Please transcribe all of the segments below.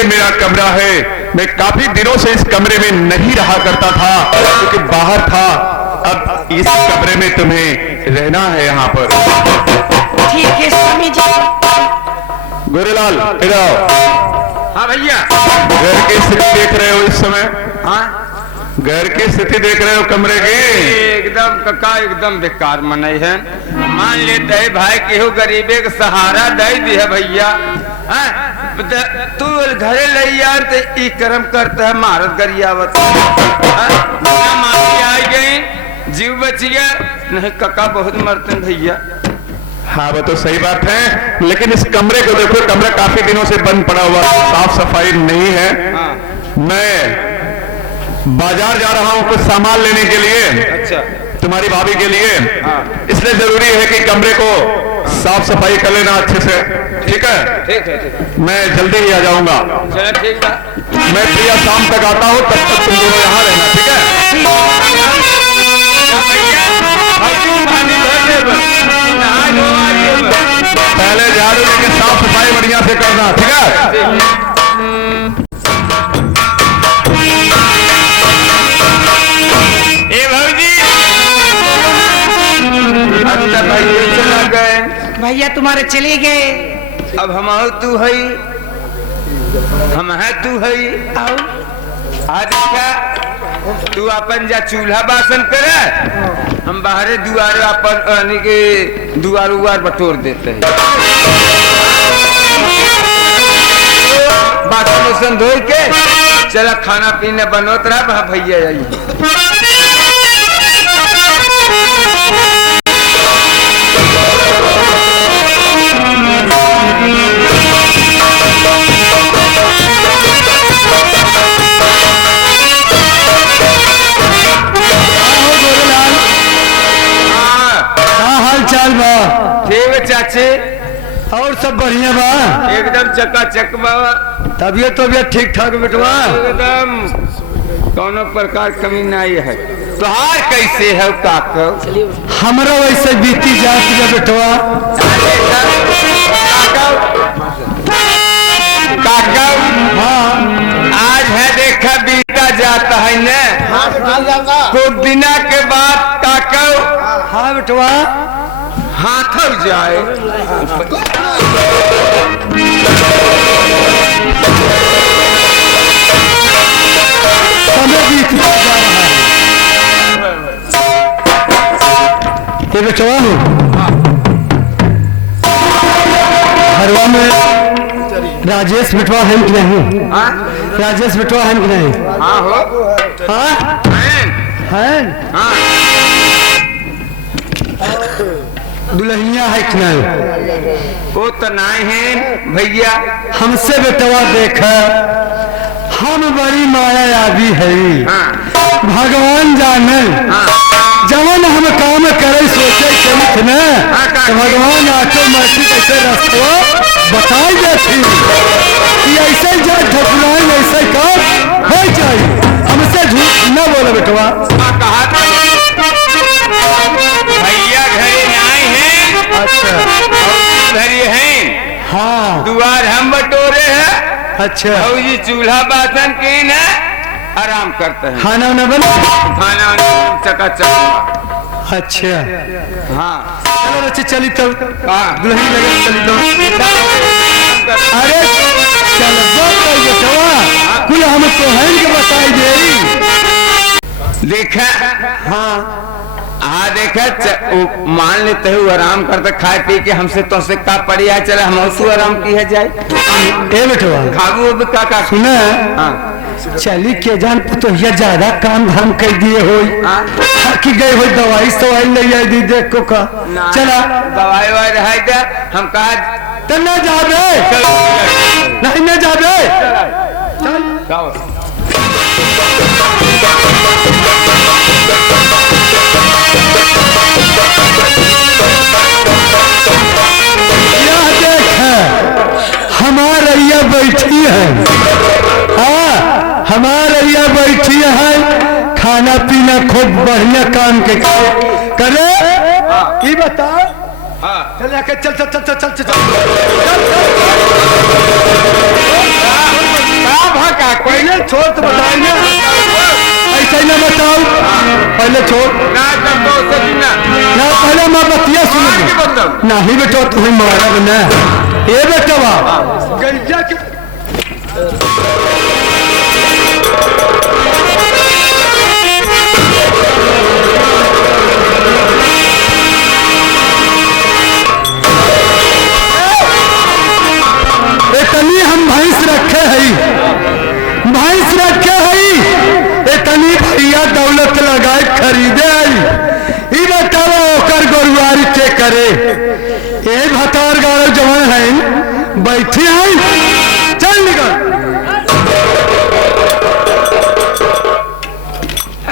ये मेरा कमरा है। मैं काफी दिनों से इस कमरे में नहीं रहा करता था क्योंकि बाहर था। अब इस कमरे में तुम्हें रहना है यहाँ पर। ठीक है स्वामी जी। गोरेलाल इधर आओ। हाँ भैया। घर की स्थिति देख रहे हो इस समय? हाँ घर की स्थिति देख रहे हो कमरे की? एकदम कका एकदम बेकार मनाई है। मान लेते है भाई केहू गरीबे का सहारा दे दी है भैया। तू घरे ले यार तो ई कर्म करता है मारत गरियावत। माफी आई गई जीव बच गया नहीं कका बहुत मरते भैया। हाँ वो तो सही बात है, लेकिन इस कमरे को देखो, कमरा काफी दिनों से बंद पड़ा हुआ, साफ सफाई नहीं है। हाँ। मैं बाजार जा रहा हूँ कुछ सामान लेने के लिए। अच्छा। तुम्हारी भाभी के लिए। हाँ। इसलिए जरूरी है कि कमरे को साफ सफाई कर लेना अच्छे से। ठीक है? ठीक है। मैं जल्दी ही आ जाऊंगा। चलो ठीक है। मैं प्रिया शाम तक आता हूँ, तब तक तुम दोनों यहाँ रहना। ठीक है? पहले झाड़ू लेके साफ सफाई बढ़िया से करना। ठीक है? चला गए भैया तुम्हारे चले गए। अब हम तू है हम है तू है आज का तू अपन जा चूल्हा बासन करे हम बाहरे दुआर अपन यानी के दुआर उआर बटोर देते हैं। बासन उसन धो के चला खाना पीना बनोत रहा भैया आई। चाल बा ठीक है चाचे। और सब बढ़िया बा? एकदम चकाचक बाबा। तबियत तो ठीक ठाक बेटवा? एकदम कौनो प्रकार कमी नहीं है। तुहार कैसे है काका? हमारा वैसे बीती जाती है बेटवा। काका हाँ आज है देखा बीता जाता है न कुछ दिना के बाद काका। हाँ बेटवा हाथ जाए समय बीत जा रहा है। ये बेटवा हरवा में राजेश बेटवा है कि नहीं? राजेश बेटवा है कि नहीं? हाँ हो हाँ है। हाँ दुल्हनिया है कि नहीं? वो तो नहीं है भैया। हमसे बेटवा देखा हम बड़ी माया आदि है। हाँ। भगवान जाने जवन हम काम करे सोचे चलित न तो भगवान ऑटोमेटिक ऐसे रास्ता बताई देती कि ऐसे जा ठकुराई ऐसे काम हो जाए। हमसे झूठ न बोले बेटवा। कहा भैया घरे नहीं है। अच्छा घरे हैं। हाँ दुआर हम बटोरे हैं। अच्छा जी चूल्हा बासन के न आराम करते हैं। खाना न बना? खाना चकाचक। अच्छा हाँ चलो बच्चे चली तो दुल्हन लगे चली तो। अरे चल बेटवा कुल हम तो है कि बताई दे। देखा हाँ हाँ देखा मान लेते हो आराम करते खाए पी के हमसे तो से का पड़ी है। चले हम आराम की है जाए। ए बेटवा खाबू अब का सुना हाँ चली के जान तो ये ज्यादा काम धाम कर दिए हो कि गए हो दवाई सवाई ले आई दी देख को का चला दवाई वाई रहा था हम कहा तो न जाबे नहीं न जाबे चल यह देख हमारा ये बैठी है। हाँ हमारा बैठी है खाना पीना खूब बढ़िया काम के करे। ये बता चल चल चल चल चल चल चल भका पहले छोड़ तो बताओ ना, ऐसे ना बताओ, पहले छोड़ ना तब तो सजना ना, पहले मैं बतिया सुन नहीं बेटा, तुम्हें मारा ना ये बेटा गैया के तनी हम भैंस रखे हई, भैंस रखे हई, तनी भैया दौलत लगाए खरीदे हई, ई बताओ ओकर गोरुआरी के करे, ये भतार गाड़ो जवान है बैठे हैं, चल निकल।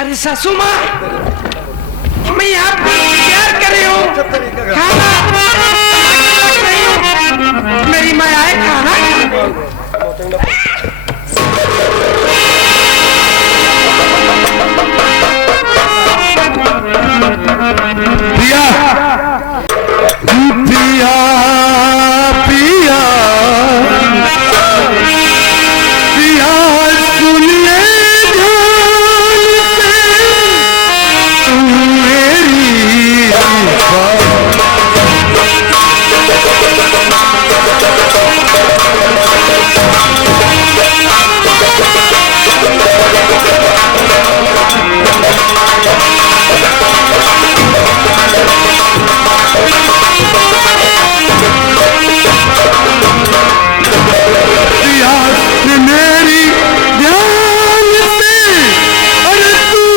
अरे सासू माँ, मैं यहाँ प्यार कर रही हूँ, खाना रख रही हूँ, मेरी माँ आए खाना पिया पिया पिया पिया सुनिए ध्यान से तुम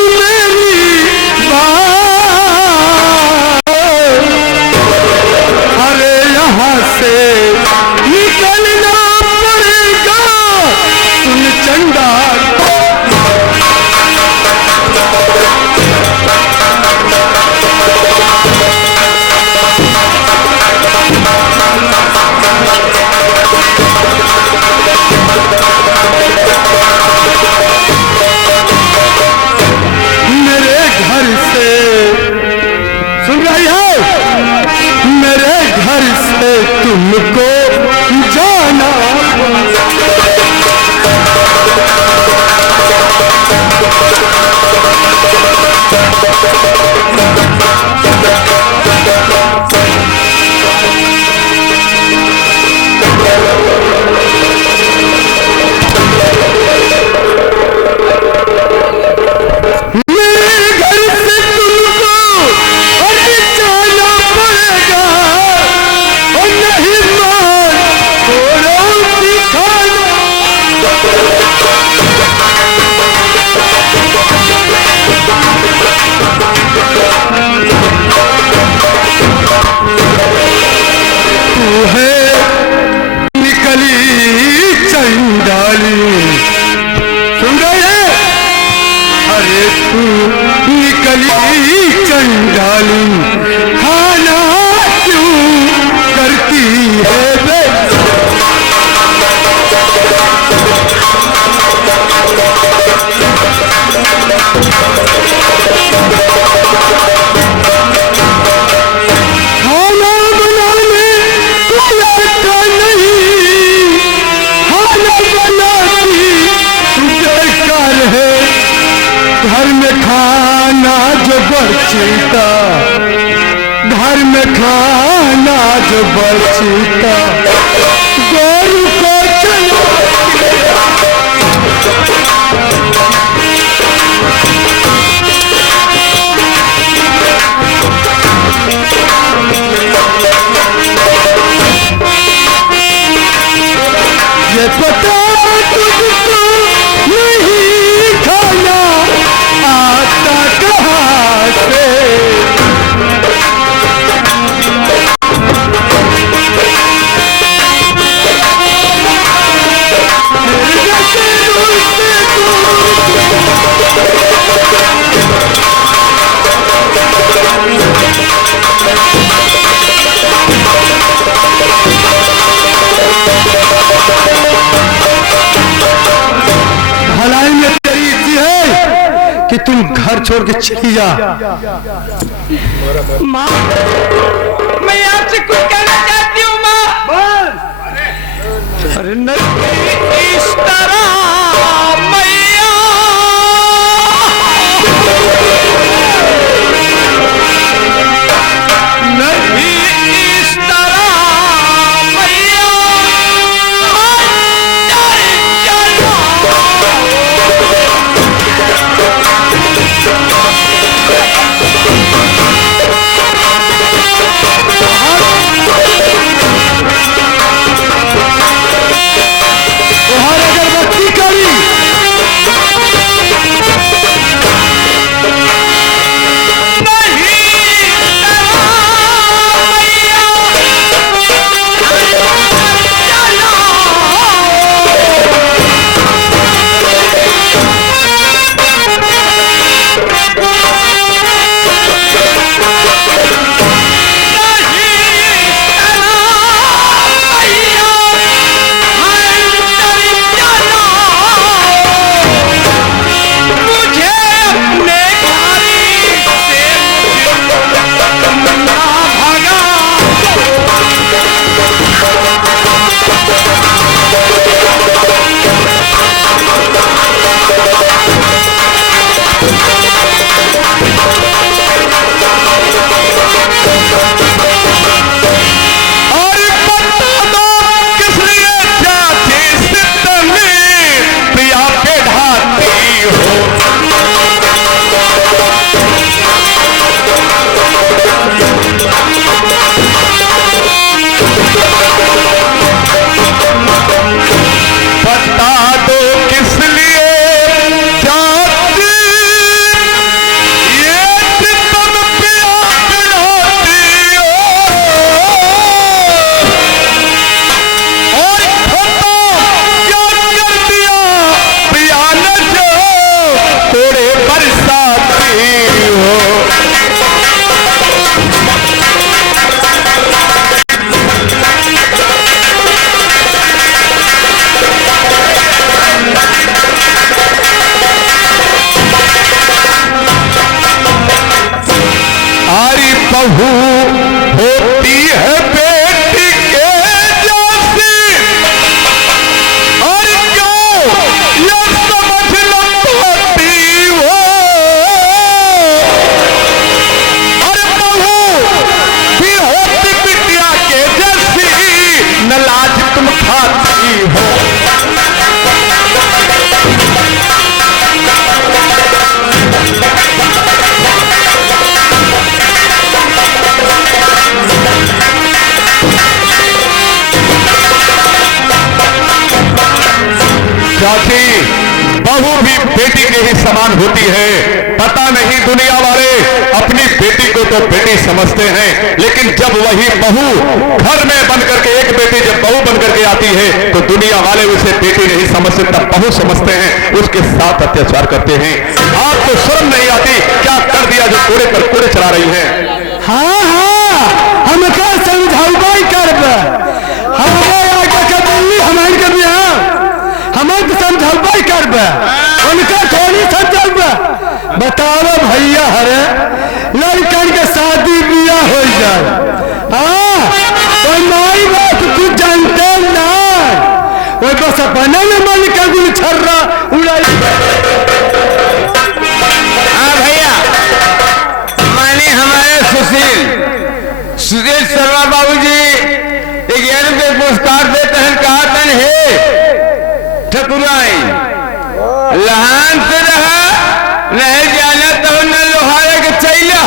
मेरी बात। तुमको जाना चंडाली खाना क्यों करती है बे? खाना बनाने तुझे आता नहीं, खाना बनाती तुझे कर है, घर में खाना जो बचता, घर में खाना जो बचता गोरू को चला ये पता तुझको नहीं खाना आता कहाँ से, भलाई में तेरी इतनी है कि तुम घर छोड़ के चली जा। माँ, मैं आपसे कुछ कहना चाहती हूँ माँ। अरे नहीं इस तरह मैया नहीं इस तरह मैया तुम्हारे अगरबत्ती करी बहू होती है बेटी के जैसी और क्यों ये समझ न पाती हो। और बहू भी होती बिटिया के जैसी न लाज तुम खाती हो। चाची बहू भी बेटी के ही समान होती है। पता नहीं दुनिया वाले अपनी बेटी को तो बेटी समझते हैं, लेकिन जब वही बहू घर में बन करके एक बेटी जब बहू बन करके आती है तो दुनिया वाले उसे बेटी नहीं समझते, तब बहू समझते हैं, उसके साथ अत्याचार करते हैं। आपको शर्म नहीं आती? क्या कर दिया जो कूड़े पर कूड़े चला रही है। हाँ हाँ हम क्या समझाऊ करब हमारे आगे के दिल्ली हमारे के बिहार हमारे तो समझाऊ करब उनका थोड़ी समझाऊ। बताओ भैया हरे लड़कन के शादी बियाह हो जाए तो माई बात कुछ जानते ना वो बस अपने में मन का गुल छर्रा उड़ाई। हाँ भैया माने हमारे सुशील शर्मा बाबूजी 11 रुपये पुरस्कार देते हैं। कहा तन है ठकुराई लहान से रहा नहीं जाना तो न लोहारे के चैला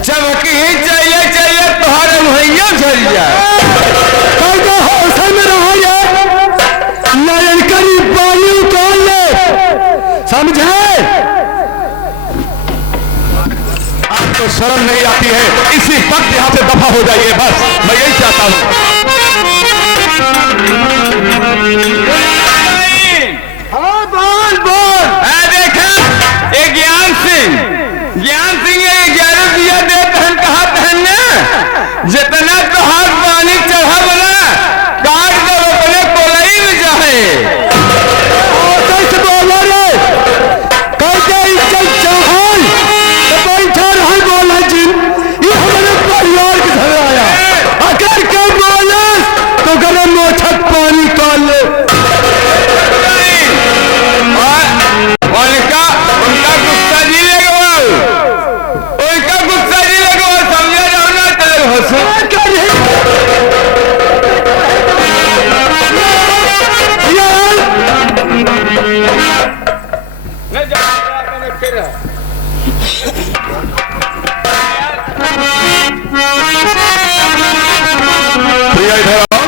चमकी ही चैला चैला तुम्हारे मुहैया झल जाए। नयन करी पानी उतार ले समझे। आपको शर्म नहीं आती है? इसी वक्त यहाँ से दफा हो जाइए, बस मैं यही चाहता हूँ। हाँ बोल बोल। देखा ये ज्ञान सिंह ये 11 रुपया देते हैं। कहा ना जितना तो हाथ पानी चढ़ा बना काट दो अपने कोलाई में जाए। कैसे बोला रे कैसे इज्जत चौहान तो बैठा रहा बोला जिन ये हमारे परिवार के घर आया अगर क्या बोले प्रिया इधर आओ।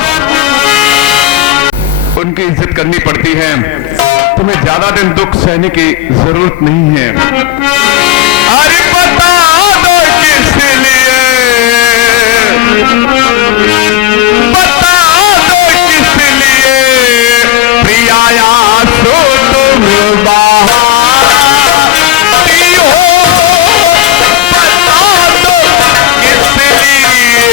उनकी इज्जत करनी पड़ती है, तुम्हें ज्यादा दिन दुख सहने की जरूरत नहीं है। अरे बता दो किस लिए, बता दो किस लिए प्रिया आंसू तुम बहाती हो, बता दो किस लिए।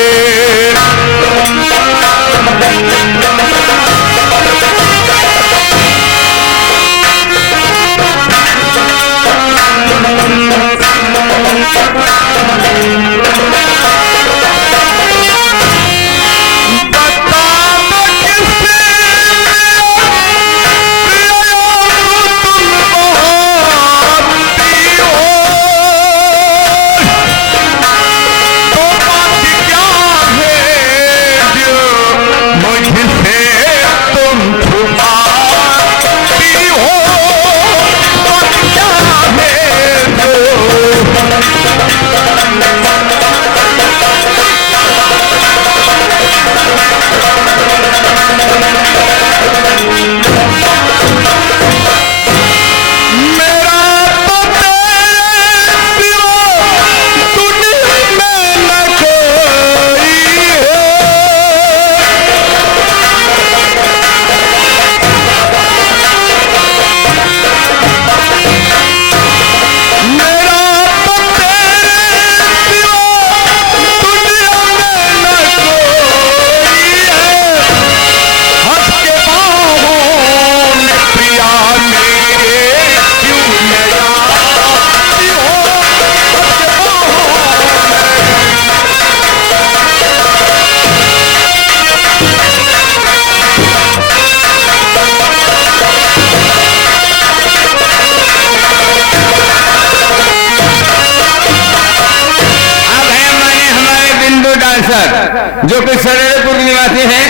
जो कि सरेरपुर निवासी हैं,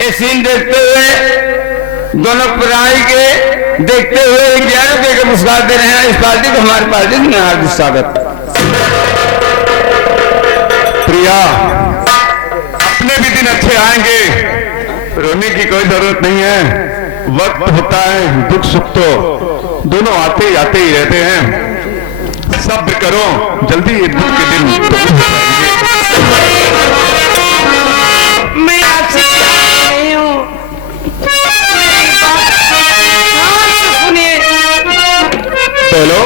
ये सीन देखते हुए दोनों प्राणी के देखते हुए 11 रुपये के पुरस्कार दे रहे हैं इस पार्टी को। हमारी पार्टी में हार्दिक स्वागत। प्रिया, अपने भी दिन अच्छे आएंगे, रोने की कोई जरूरत नहीं है। वक्त होता है, दुख सुख तो दोनों आते ही रहते हैं। सब्र करो, जल्दी ये दुख के दिन तो हो जाएंगे। मैं आपसे कह रही हूँ, मेरी बात ध्यान से सुनिए। बोलो।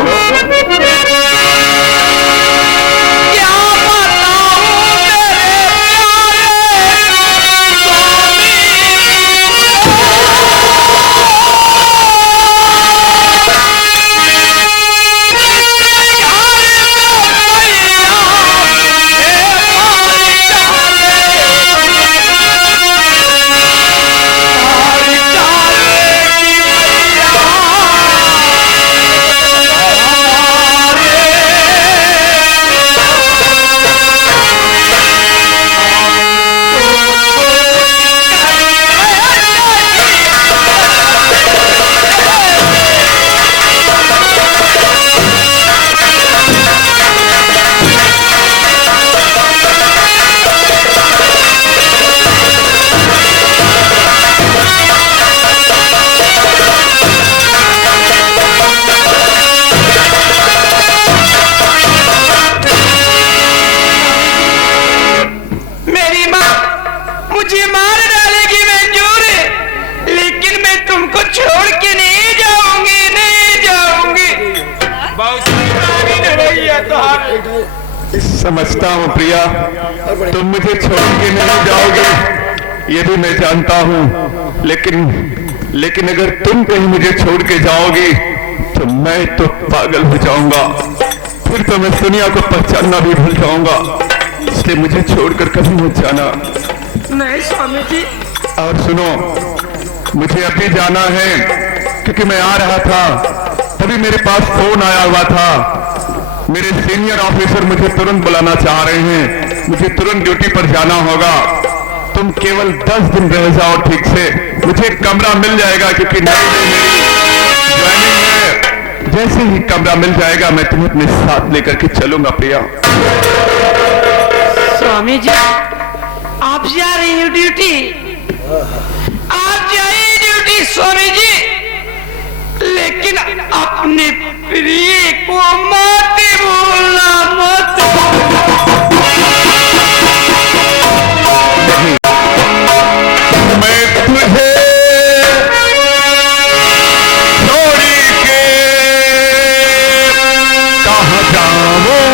क्या बताऊं तेरे मुझे मार डालेगी मंजूर, लेकिन मैं तुमको छोड़ के नहीं जाऊंगी, नहीं जाऊंगी। समझता हूँ प्रिया, तुम मुझे छोड़ के नहीं जाओगे, ये भी मैं जानता हूँ। लेकिन अगर तुम कहीं मुझे छोड़ के जाओगी तो मैं तो पागल हो जाऊंगा, फिर तो मैं दुनिया को पहचानना भी भूल जाऊंगा। इसलिए मुझे छोड़कर कभी मत जाना। नहीं स्वामी जी। और सुनो, मुझे अभी जाना है, क्योंकि मैं आ रहा था तभी मेरे पास फोन आया हुआ था। मेरे सीनियर ऑफिसर मुझे तुरंत बुलाना चाह रहे हैं, मुझे तुरंत ड्यूटी पर जाना होगा। तुम केवल 10 दिन रह जाओ ठीक से, मुझे कमरा मिल जाएगा, क्योंकि नई मेरी ज्वाइनिंग है। जैसे ही कमरा मिल जाएगा मैं तुम्हें अपने साथ लेकर के चलूंगा प्रिया। स्वामी जी आप जा रही हो ड्यूटी, आप जाइए ड्यूटी स्वामी जी, लेकिन अपने प्रिय को मत भूलना मत। मैं तुझे छोड़ के कहाँ जाऊं